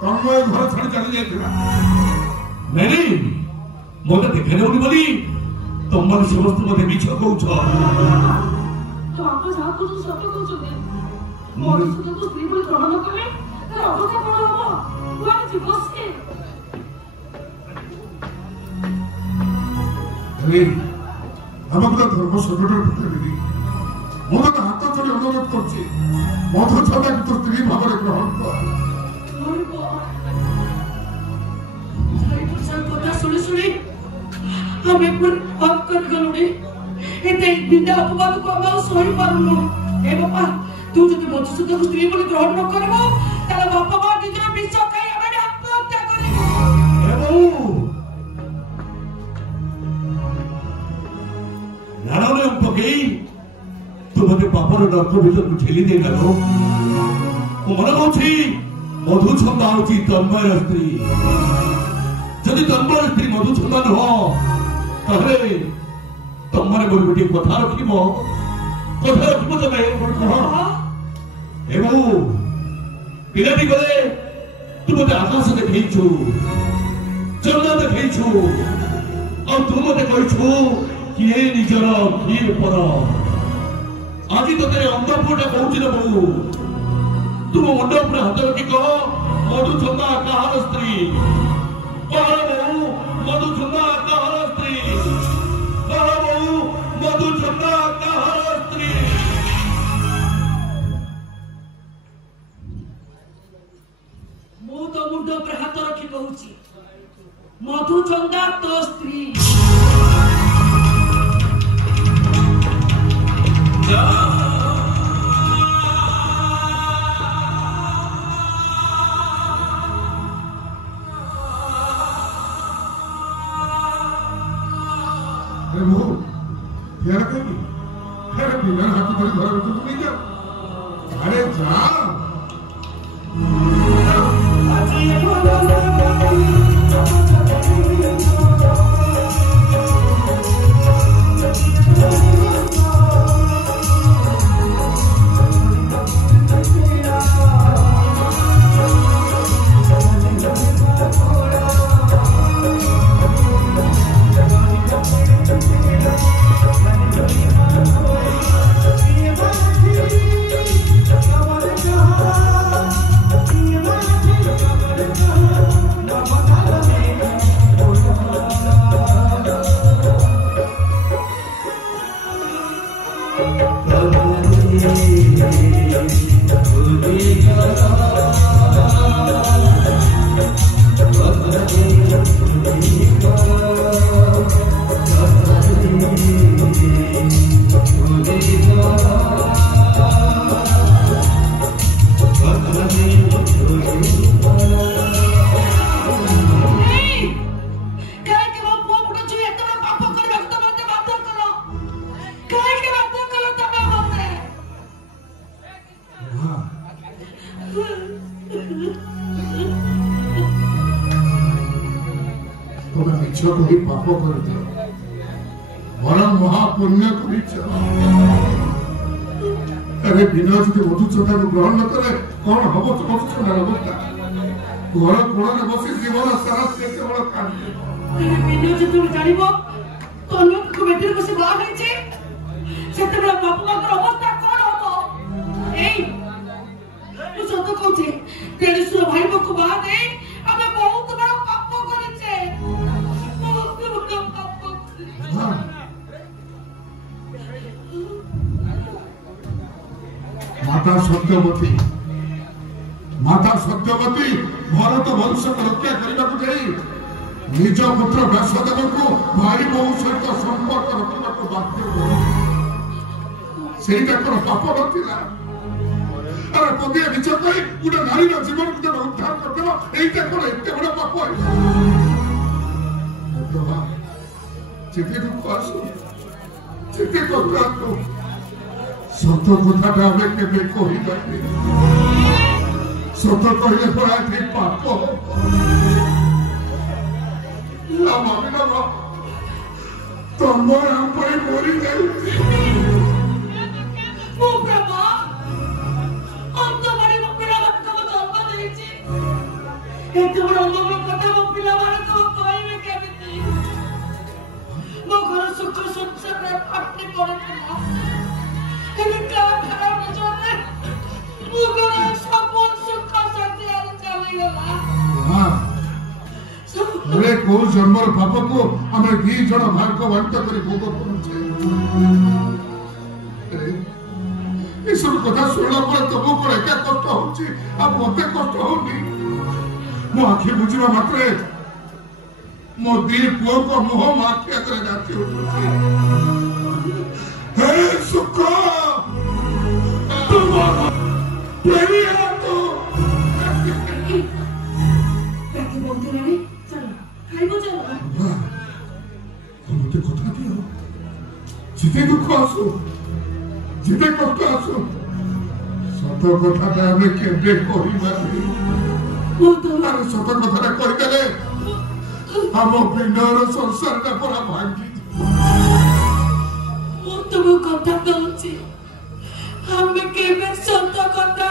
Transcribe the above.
तन्मय घर छाड़ी चली जाइथिला नहीं मोते देखा जाउनी बोली तुम मन समस्त मते मिछ कहउछ तो आपा जा को तो सब कहउछ मोर सुत तो स्त्री बोली ग्रहण करे तर अबका कोन हो कोन जीवस के अरे हमको धर्म संकट पड़ती मोर तो हाथ चढ़ी अनुरोध करछि मधु छदा तो स्त्री भाव ग्रहण कर सुनी सुनी हमें पूरी अब कर गलुनी एते निंदा अपमान को हम सही पारुनु ए बापा तू जति मधुसूदन को स्त्री बोली ग्रहण न करबो ताला बापा मां निजर विष खाई हमें आत्महत्या करिबो ए बहू नारायण पकई तू मते पापर नरक भीतर को ठेली दे गलो ओ मन होछि मधुछंदा होछि तन्मय स्त्री जदि तन्मय स्त्री मधुछंदा हो तहले तमरे बोल गोटे कथा रखिबो तमे कह ए बहू पिलाटी गले तू मते आकाश देखैछु चंद्र देखैछु और तू मते कहछु कि ए निजर खीर पर आज तो तेरे अंधपुटा कहछि रे बहू तू मुंड पर हाथ रखी कह मधुछंदा कहार स्त्री कह बहू मधुछंदा कहार स्त्री कह बहू मधुछंदा कहार स्त्री मु तो मुंड पर हाथ रखी कहूची मधुछंदा तो स्त्री फिर बिना हाथ धरी घर तो नहीं जा अरे जा पाप कर बरम महापुण्य अरे बिना जो मधुछंदा को ग्रहण न करे कौन हम तो मधुछंदा अवस्था घर कोण बसी जीवन सारा से केवल कांदे बिना जो तुम जानिबो तो अन्य को बेटर को से बाहर है सेते बड़ा बाप मां का अवस्था कौन होतो ए तू सत कहछे तेरे सुर भाई को बात है हमें बहुत बड़ा पाप करिছে माता सत्यवती भरत वंश को रक्षा करने को जाई निज पुत्र व्यासदेव को भाई बहु सहित संपर्क रखा बाध्य कर पाप नथिला अरे पदिया विच कही गोटे नारी जीवन को उद्धार करदेव यहीटा कौन एत बड़ा पाप चिठी आसु चिठी कथा सत कथा हमें के कही सत कहले पड़ा ठीक पाप तमर हम मरी जाए ଏତେ ବଡ଼ ଅମଙ୍ଗଳ କଥା ମୋ ପିଲାମାନେ ତ କହିବେ କେମିତି? ମୋ ଘର ସୁଖ ସଂସାରରେ ଫାଟି ପଡ଼ିଥିଲା। ହେଲେ କାହାର ନଜରରେ ମୋ ଘର ସବୁ ସୁଖ ଶାନ୍ତି ଚାଲିଗଲା। अरे को जन्मर पाप को आम दी जन भाग बांट कर भोग करुचे सब कथा शुणला तुम को एका कष्ट होची आ मते कष्ट होनी मो आखि बुझिबा मात्रे मो दी पुओ को मुह माखि आगे जाती उठुची हे सुख तुम प्रेमिया तो काकी बोलते रे चलो खाइबो चलो मते कथा दियो जिते दुख आसु जिते कष्ट आसु सत कथा हमें केबे कहिबानी तार सत कथा कहिदेले हम बिनर संसार का पूरा भांगी तुम कथा कहूची हमें केबे सत कथा